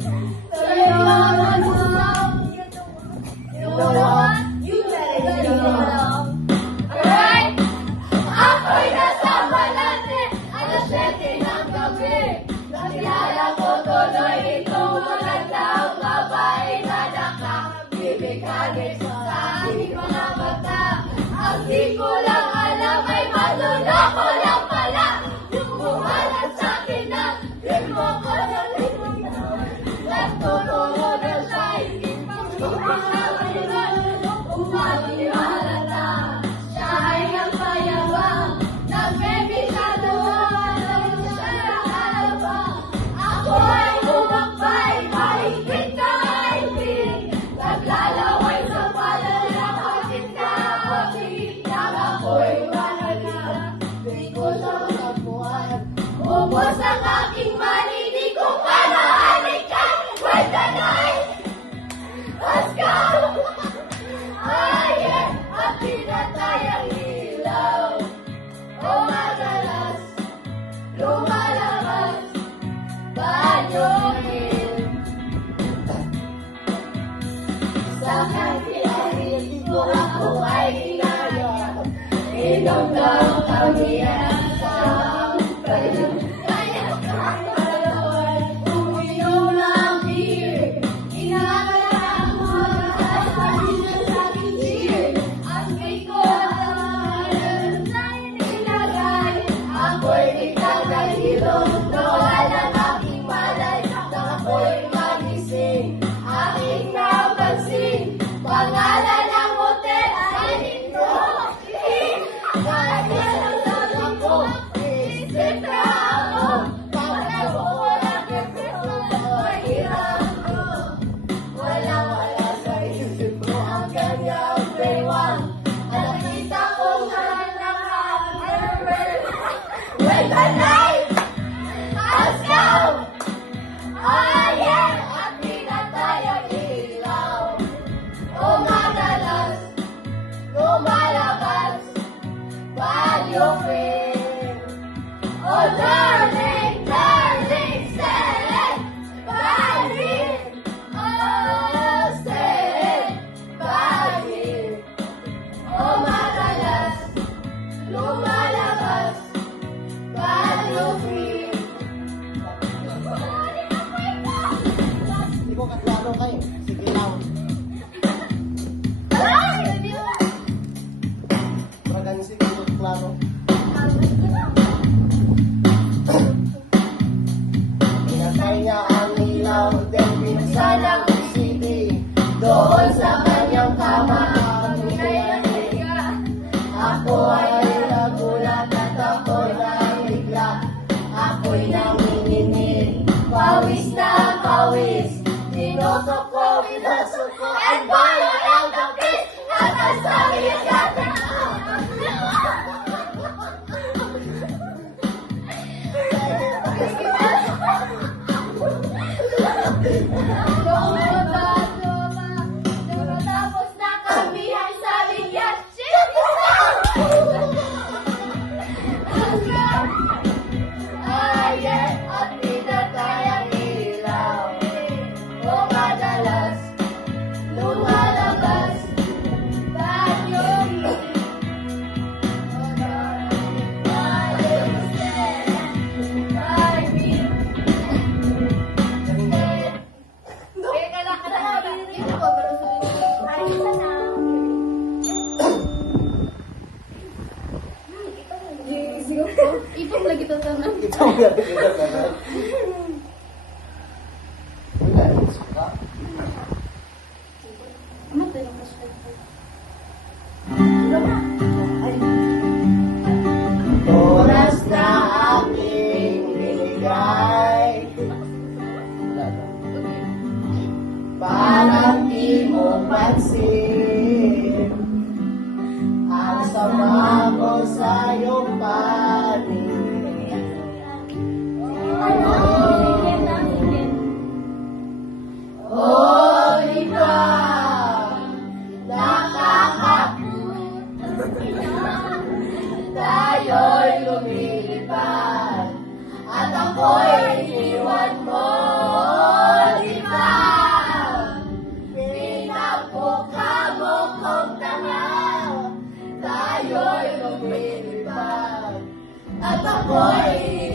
So you want to stop? You know what? You better get along. Alright? Ako'y nasama natin alas 7 ng gabi. Nakilala ko tuloy itong magandang babae na nakabibigay sa aking mga mata. Ang di ko lang alam ay maluloko lang pala. Yung bumalat sa akin na ritmo ko na ritmo na. Nagtuturo na siya, hindi ko umaliwala na. Siya ay ang payabang, nagbibigado ang siya nakaalabang. Ako ay umakbay, mahigit na mahigit. Naglalaway sa palalang kapit na kapit. Nang ako'y mahalaga, di ko siya makapuan. Ubos ang aking mali, di ko pa mahalikan. When the night has come, at pinatay ang ilaw. O madalas, lumalabas, banyuhin. Sa kantilahil ko ako ay inayos. Inom daw kami at sa kayo. Kaya kahit uminom ng beer. Inaalaan mo at sabi na sa aking cheer. Ang kay ko ang nilagay. Ako'y itagahilong nawala ng aking malay. Nang ako'y magising, aking napansin. Pangalan ng hotel ay Nindo. Kaya lang ako, isip na ako. Para ko walang kepito, mahirap ko. Wala sa isip ko ang kanyang baywang. Nakita ko siya ng happer. When the night has come, at pinatay ang ilaw. O madalas, lumalabas, banyuhin. O darling, darling, stand by me. Oh, stand by me. O madalas, lumalabas, banyuhin. Hindi ko kaklaro kayo. Sige lang. Pragansi ko kaklaro. Pinatay niya ang ilaw, then pinagsan ang city. Doon sa kanyang kama, ako ay nagulat at ako'y nabigla. Ako'y nanginginig, pawis na pawis. Tinoto ko, pinaso ko, and follow ang kapit. At ang sabi ang gata. Tapos na kami ang sabi niya. At pinatay ang ilaw. O madalas, lumalabas, banyuhin. O darling, darling, stand by me. Ipong lagi to tanan. Ito ang gano'n kita naman. Wala, suka. Matay ng perspective. Oras na aking binigay. Parang di mo pansin ang sama ko sa iyong panig. Oh, di ba? Tayo'y lumilipad at ako'y iniwan mo. Di at ako'y